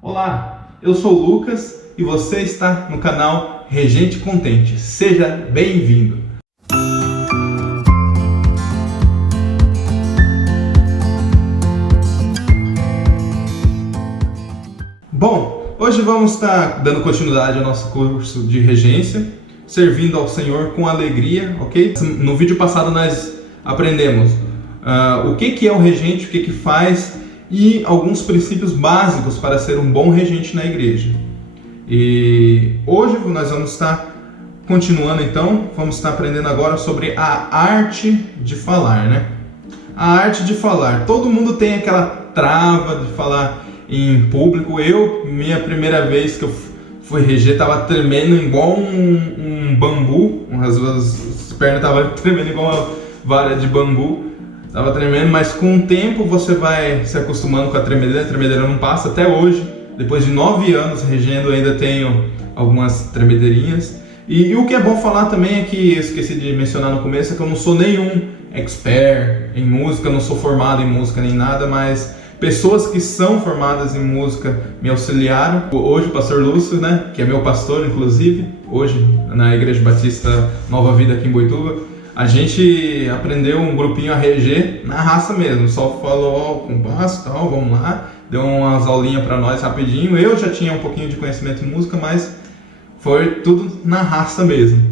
Olá, eu sou o Lucas e você está no canal Regente Contente. Seja bem-vindo! Bom, hoje vamos estar dando continuidade ao nosso curso de regência, servindo ao Senhor com alegria, ok? No vídeo passado nós aprendemos o que é o regente, o que faz e alguns princípios básicos para ser um bom regente na igreja. E hoje nós vamos estar continuando, então, vamos estar aprendendo agora sobre a arte de falar, né? A arte de falar. Todo mundo tem aquela trava de falar em público. Minha primeira vez que eu fui reger, estava tremendo igual um bambu, as pernas estavam tremendo igual uma vara de bambu. Tava tremendo, mas com o tempo você vai se acostumando com a tremedeira não passa. Até hoje, depois de 9 anos regendo, ainda tenho algumas tremedeirinhas. E o que é bom falar também é que, eu esqueci de mencionar no começo, é que eu não sou nenhum expert em música, não sou formado em música nem nada, mas pessoas que são formadas em música me auxiliaram. Hoje o pastor Lúcio, né, que é meu pastor inclusive, hoje na Igreja Batista Nova Vida aqui em Boituva, a gente aprendeu um grupinho a reger na raça mesmo, só falou compasso e tal, vamos lá, deu umas aulinhas para nós rapidinho. Eu já tinha um pouquinho de conhecimento em música, mas foi tudo na raça mesmo.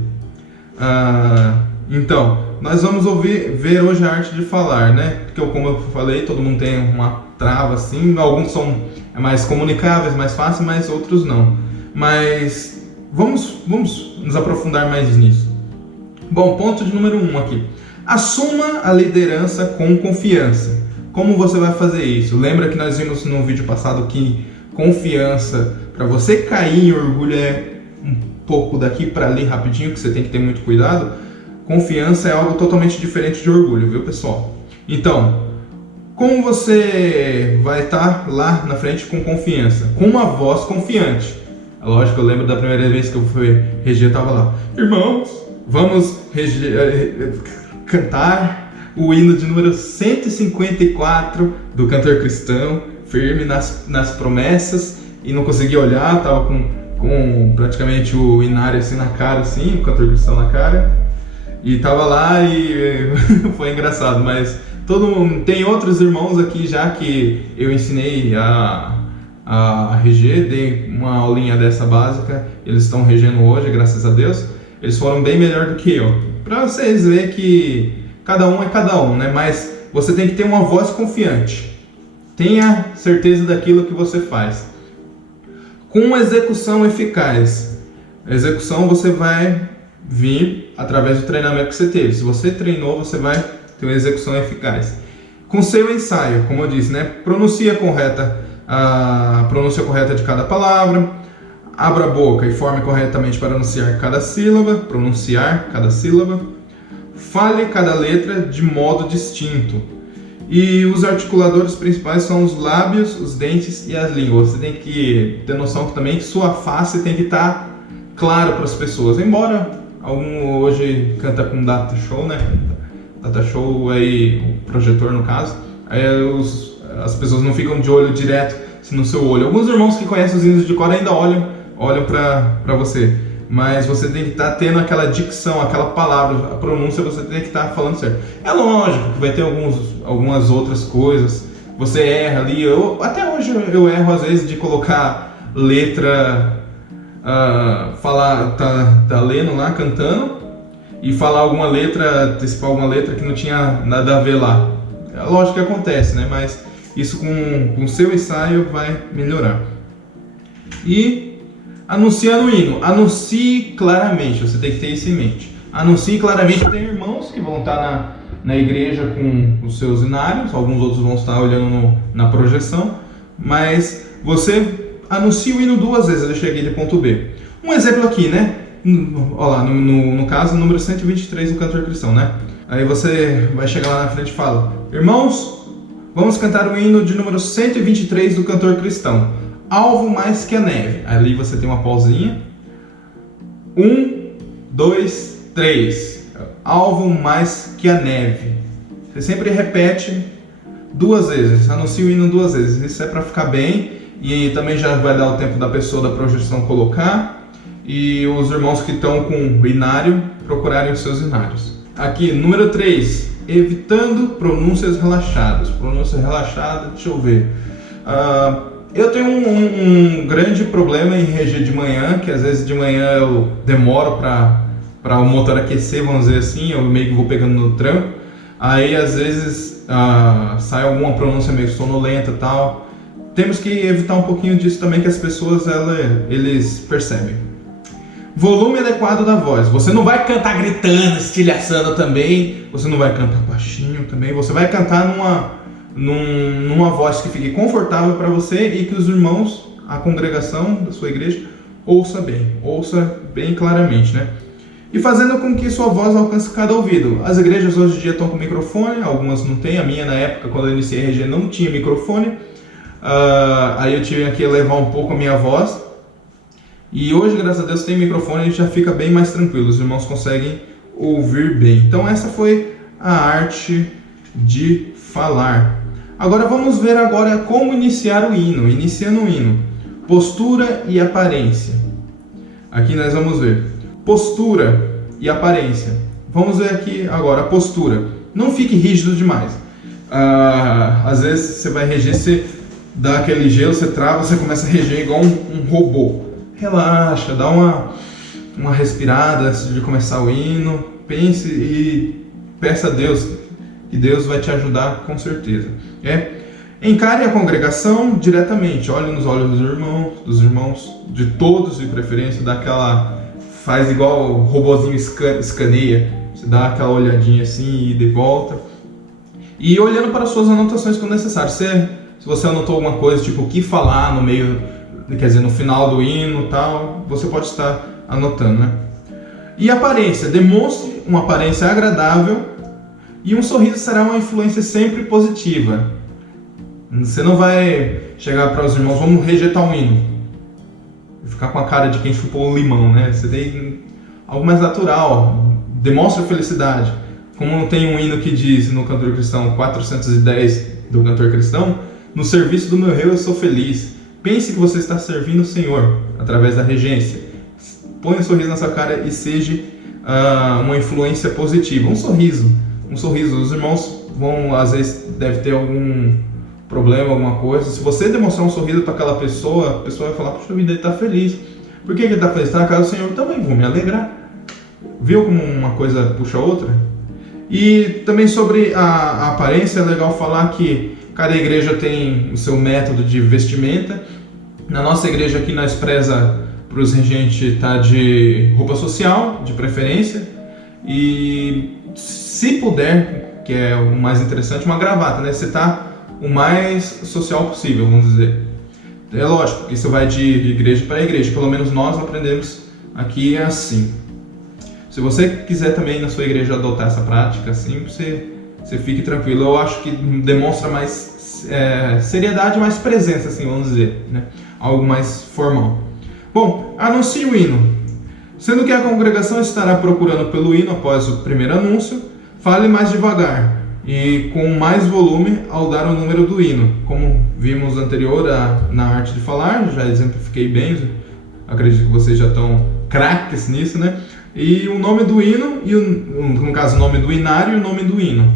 Então, nós vamos ver hoje a arte de falar, né? Porque como eu falei, todo mundo tem uma trava assim, alguns são mais comunicáveis, mais fáceis, mas outros não. Mas vamos nos aprofundar mais nisso. Bom, ponto de número 1 aqui. Assuma a liderança com confiança. Como você vai fazer isso? Lembra que nós vimos no vídeo passado que confiança, para você cair em orgulho é um pouco daqui para ali rapidinho, que você tem que ter muito cuidado. Confiança é algo totalmente diferente de orgulho, viu, pessoal? Então, como você vai estar lá na frente com confiança? Com uma voz confiante. É lógico, eu lembro da primeira vez que eu fui reger, eu estava lá. Irmãos, vamos cantar o hino de número 154 do Cantor Cristão, firme nas promessas, e não conseguia olhar, estava com praticamente o inário assim na cara, assim, o Cantor Cristão na cara, e estava lá e foi engraçado, mas tem outros irmãos aqui já que eu ensinei a reger, dei uma aulinha dessa básica, eles estão regendo hoje, graças a Deus. Eles foram bem melhor do que eu. Para vocês verem que cada um é cada um, né? Mas você tem que ter uma voz confiante. Tenha certeza daquilo que você faz. Com execução eficaz. A execução você vai vir através do treinamento que você teve. Se você treinou, você vai ter uma execução eficaz. Com seu ensaio, como eu disse, né? Pronúncia correta de cada palavra. Abra a boca e forme corretamente para pronunciar cada sílaba. Fale cada letra de modo distinto. E os articuladores principais são os lábios, os dentes e as línguas. Você tem que ter noção também que sua face tem que estar claro para as pessoas. Embora algum hoje canta com data show, né? Data show aí, o projetor no caso. Aí as pessoas não ficam de olho direto no seu olho. Alguns irmãos que conhecem os hinos de cor ainda olham para você, mas você tem que estar tendo aquela dicção, aquela palavra, a pronúncia, você tem que estar falando certo. É lógico que vai ter algumas outras coisas, você erra ali, até hoje eu erro às vezes de colocar letra, tá lendo lá, cantando, e falar alguma letra, antecipar alguma letra que não tinha nada a ver lá. É lógico que acontece, né? Mas isso com o seu ensaio vai melhorar. E anunciando o hino, anuncie claramente, você tem que ter isso em mente. Anuncie claramente, tem irmãos que vão estar na igreja com os seus hinários, alguns outros vão estar olhando na projeção, mas você anuncia o hino 2 vezes, eu deixei aqui de ponto B. Um exemplo aqui, né? Olha lá, no caso, número 123 do Cantor Cristão, né? Aí você vai chegar lá na frente e fala: irmãos, vamos cantar o hino de número 123 do Cantor Cristão. Alvo mais que a neve. Ali você tem uma pausinha. 1, 2, 3. Alvo mais que a neve. Você sempre repete 2 vezes. Anuncia o hino 2 vezes. Isso é para ficar bem e também já vai dar o tempo da pessoa da projeção colocar, e os irmãos que estão com o inário procurarem os seus inários. Aqui, número 3, evitando pronúncias relaxadas. Pronúncia relaxada, deixa eu ver. Eu tenho um grande problema em reger de manhã, que às vezes de manhã eu demoro para o motor aquecer, vamos dizer assim, eu meio que vou pegando no tranco. Aí às vezes sai alguma pronúncia meio sonolenta e tal. Temos que evitar um pouquinho disso também, que as pessoas eles percebem. Volume adequado da voz. Você não vai cantar gritando, estilhaçando também. Você não vai cantar baixinho também. Você vai cantar numa voz que fique confortável para você e que os irmãos, a congregação da sua igreja, ouça bem claramente, né? E fazendo com que sua voz alcance cada ouvido. As igrejas hoje em dia estão com microfone, algumas não têm. A minha, na época, quando eu iniciei a RG, não tinha microfone. Aí eu tive que elevar um pouco a minha voz. E hoje, graças a Deus, tem microfone e já fica bem mais tranquilo. Os irmãos conseguem ouvir bem. Então essa foi a arte de falar. Agora vamos ver como iniciar o hino. Iniciando o hino. Postura e aparência. Aqui nós vamos ver. Postura e aparência. Vamos ver aqui agora a postura. Não fique rígido demais. Às vezes você vai reger, você dá aquele gelo, você trava, você começa a reger igual um robô. Relaxa, dá uma respirada antes de começar o hino. Pense e peça a Deus, que Deus vai te ajudar com certeza. Encare a congregação diretamente. Olhe nos olhos dos irmãos, de todos de preferência, faz igual o robozinho escaneia, você dá aquela olhadinha assim e de volta. E olhando para suas anotações quando necessário. Se você anotou alguma coisa, tipo o que falar no meio, quer dizer, no final do hino e tal, você pode estar anotando, né? E aparência, demonstre uma aparência agradável e um sorriso será uma influência sempre positiva. Você não vai chegar para os irmãos, vamos rejeitar um hino, ficar com a cara de quem chupou um limão, né? Você tem algo mais natural, demonstra felicidade. Como tem um hino que diz no Cantor Cristão 410 do Cantor Cristão, no serviço do meu rei eu sou feliz. Pense que você está servindo o Senhor através da regência. Põe um sorriso na sua cara e seja uma influência positiva. Um sorriso. Os irmãos vão, às vezes, deve ter algum problema, alguma coisa. Se você demonstrar um sorriso para aquela pessoa, a pessoa vai falar, puxa vida, ele está feliz. Por que ele está feliz? Está na casa do Senhor também, vou me alegrar. Viu como uma coisa puxa a outra? E também sobre a aparência, é legal falar que cada igreja tem o seu método de vestimenta. Na nossa igreja aqui nós preza para os regentes estar de roupa social, de preferência, e se puder, que é o mais interessante, uma gravata, né? Você está o mais social possível, vamos dizer. É lógico que isso vai de igreja para igreja, pelo menos nós aprendemos aqui assim. Se você quiser também na sua igreja adotar essa prática, assim, você fique tranquilo. Eu acho que demonstra mais seriedade, mais presença, assim, vamos dizer, né? Algo mais formal. Bom, anuncie o hino. Sendo que a congregação estará procurando pelo hino após o primeiro anúncio, fale mais devagar e com mais volume ao dar o número do hino. Como vimos anterior na arte de falar, já exemplifiquei bem, acredito que vocês já estão craques nisso, né? E o nome do hino, no caso o nome do inário e o nome do hino.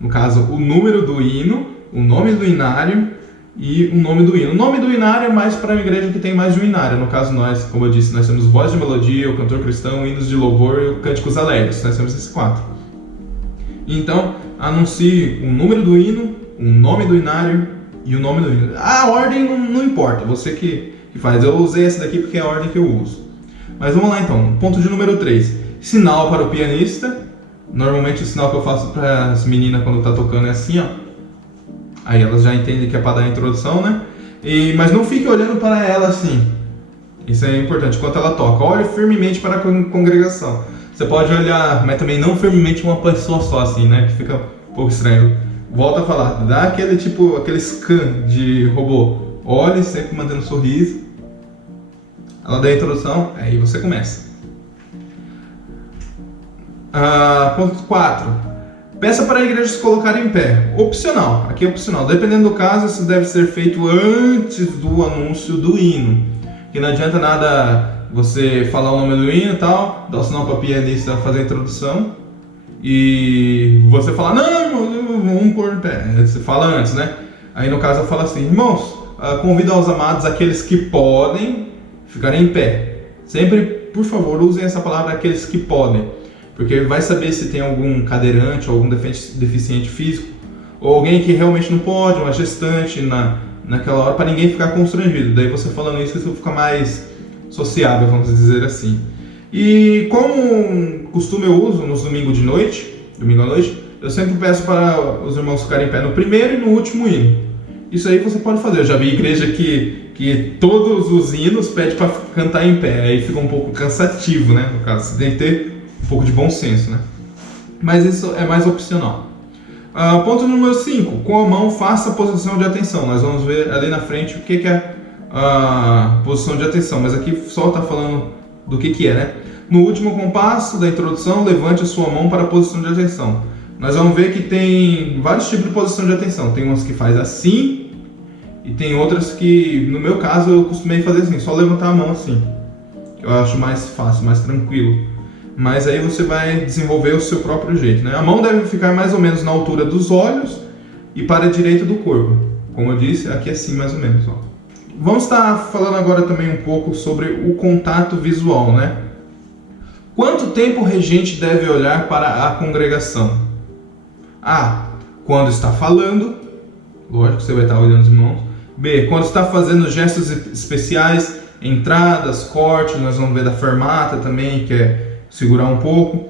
No caso, o número do hino, o nome do inário e o nome do hino. O nome do inário é mais para a igreja que tem mais de um inário. No caso nós, como eu disse, nós temos voz de melodia, o cantor cristão, hinos de louvor e o cânticos alegres. Nós temos esses 4. Então, anuncie o número do hino, o nome do inário e o nome do hino. A ordem não importa, você que faz. Eu usei essa daqui porque é a ordem que eu uso. Mas vamos lá então, ponto de número 3. Sinal para o pianista. Normalmente o sinal que eu faço para as meninas quando tá tocando é assim, ó. Aí elas já entendem que é para dar a introdução, né? Mas não fique olhando para ela assim. Isso é importante, enquanto ela toca. Olhe firmemente para a congregação. Você pode olhar, mas também não firmemente uma pessoa só assim, né? Que fica um pouco estranho. Volta a falar, dá aquele scan de robô. Olhe sempre mantendo um sorriso. Ela dá a introdução, aí você começa. Ponto 4. Peça para a igreja se colocar em pé. Opcional, aqui é opcional. Dependendo do caso, isso deve ser feito antes do anúncio do hino. Que não adianta nada você falar o nome do hino e tal, dar o sinal para a pianista fazer a introdução e você falar, não, irmãos, vamos pôr em pé. Você fala antes, né? Aí no caso eu falo assim, irmãos, convido aos amados, aqueles que podem ficar em pé. Sempre, por favor, usem essa palavra, aqueles que podem. Porque vai saber se tem algum cadeirante ou algum deficiente físico, ou alguém que realmente não pode, uma gestante naquela hora, para ninguém ficar constrangido. Daí você falando isso, você fica mais sociável, vamos dizer assim. E como costume eu uso nos domingos à noite, eu sempre peço para os irmãos ficarem em pé no primeiro e no último hino. Isso aí você pode fazer. Eu já vi igreja que todos os hinos pede para cantar em pé, aí fica um pouco cansativo, né? No caso, você tem que ter um pouco de bom senso, né? Mas isso é mais opcional. Ponto número 5. Com a mão, faça a posição de atenção. Nós vamos ver ali na frente o que é a posição de atenção, mas aqui só está falando do que é, né? No último compasso da introdução, levante a sua mão para a posição de atenção. Nós vamos ver que tem vários tipos de posição de atenção. Tem umas que faz assim e tem outras que, no meu caso, eu costumei fazer assim, só levantar a mão assim. Eu acho mais fácil, mais tranquilo. Mas aí você vai desenvolver o seu próprio jeito, né? A mão deve ficar mais ou menos na altura dos olhos e para a direita do corpo. Como eu disse, aqui assim mais ou menos, ó. Vamos estar falando agora também um pouco sobre o contato visual, né? Quanto tempo o regente deve olhar para a congregação? A. Quando está falando. Lógico que você vai estar olhando os irmãos. B. Quando está fazendo gestos especiais, entradas, cortes. Nós vamos ver da fermata também, que é segurar um pouco.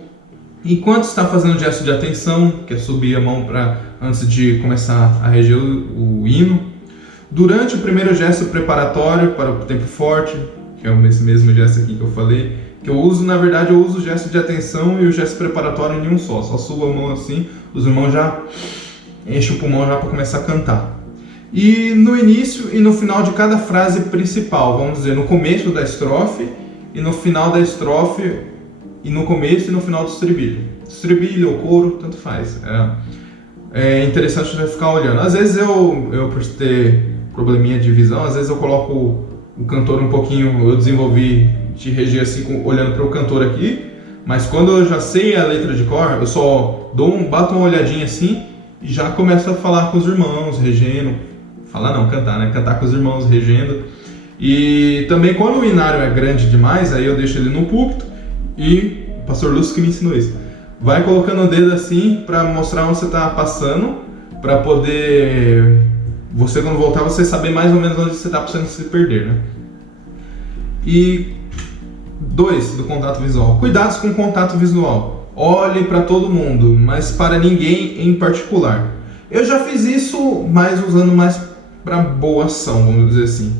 Enquanto está fazendo gesto de atenção, que é subir a mão antes de começar a reger o hino. Durante o primeiro gesto preparatório para o tempo forte, que é esse mesmo gesto aqui que eu falei, que eu uso, na verdade, eu uso o gesto de atenção e o gesto preparatório em um só subo a mão assim, os irmãos já enchem o pulmão já para começar a cantar. E no início e no final de cada frase principal, vamos dizer, no começo da estrofe e no final da estrofe, e no começo e no final do estribilho. Estribilho ou coro, tanto faz. É interessante você ficar olhando. Às vezes eu por ter probleminha de visão, às vezes eu coloco o cantor um pouquinho, eu desenvolvi de reger assim, olhando para o cantor aqui, mas quando eu já sei a letra de cor, eu só bato uma olhadinha assim e já começo a falar com os irmãos, regendo. Falar não, cantar, né? Cantar com os irmãos, regendo. E também quando o inário é grande demais, aí eu deixo ele no púlpito e o pastor Lúcio que me ensinou isso. Vai colocando o dedo assim para mostrar onde você está passando, para poder você, quando voltar, você saber mais ou menos onde você está precisando se perder, né? E 2 do contato visual. Cuidados com o contato visual. Olhe para todo mundo, mas para ninguém em particular. Eu já fiz isso, mas usando mais para boa ação, vamos dizer assim.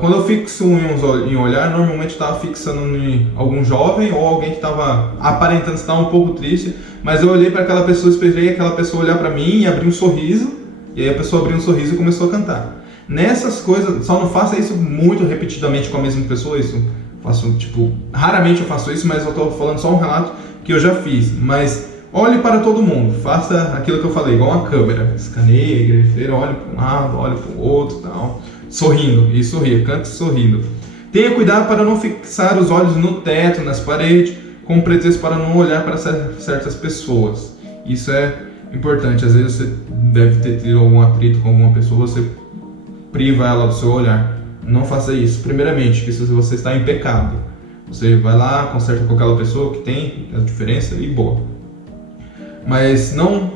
Quando eu fixo em olhar, normalmente estava fixando em algum jovem ou alguém que estava aparentando estar um pouco triste, mas eu olhei para aquela pessoa, esperei aquela pessoa olhar para mim e abrir um sorriso, e aí a pessoa abriu um sorriso e começou a cantar. Nessas coisas, só não faça isso muito repetidamente com a mesma pessoa, isso faço, raramente eu faço isso, mas eu estou falando só um relato que eu já fiz. Mas olhe para todo mundo, faça aquilo que eu falei, igual uma câmera, escaneie a igreja inteira, olhe para um lado, olhe para o outro, tal. Sorrindo, e sorria, cante sorrindo. Tenha cuidado para não fixar os olhos no teto, nas paredes, com pretexto para não olhar para certas pessoas. Isso é importante. Às vezes você deve ter tido algum atrito com alguma pessoa, você priva ela do seu olhar. Não faça isso. Primeiramente, que se você está em pecado, você vai lá, conserta com aquela pessoa que tem a diferença e boa. Mas não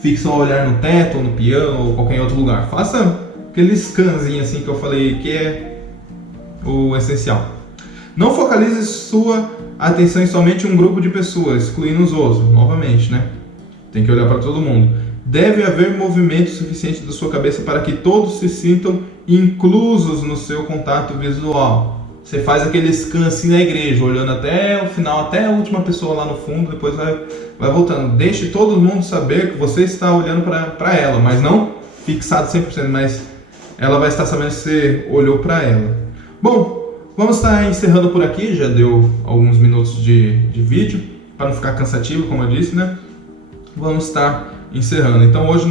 fixe o olhar no teto, ou no piano, ou qualquer outro lugar. Faça aquele scanzinho assim que eu falei, que é o essencial. Não focalize sua atenção em somente um grupo de pessoas, excluindo os outros, novamente, né? Tem que olhar para todo mundo. Deve haver movimento suficiente da sua cabeça para que todos se sintam inclusos no seu contato visual. Você faz aquele scan assim na igreja, olhando até o final, até a última pessoa lá no fundo, depois vai voltando. Deixe todo mundo saber que você está olhando para ela, mas não fixado 100%, mas ela vai estar sabendo que você olhou para ela. Bom, vamos estar encerrando por aqui, já deu alguns minutos de vídeo, para não ficar cansativo, como eu disse, né? vamos estar encerrando. Então hoje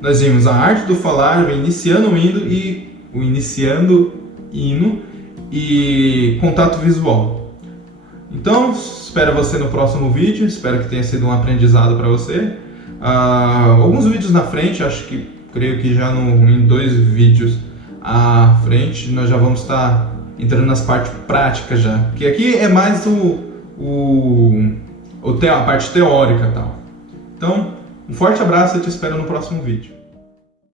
nós vimos a arte do falar, o iniciando hino e contato visual. Então espero você no próximo vídeo, espero que tenha sido um aprendizado para você. Alguns vídeos na frente, creio que já em 2 vídeos à frente nós já vamos estar entrando nas partes práticas já, porque aqui é mais a parte teórica e tal. Então, um forte abraço e te espero no próximo vídeo.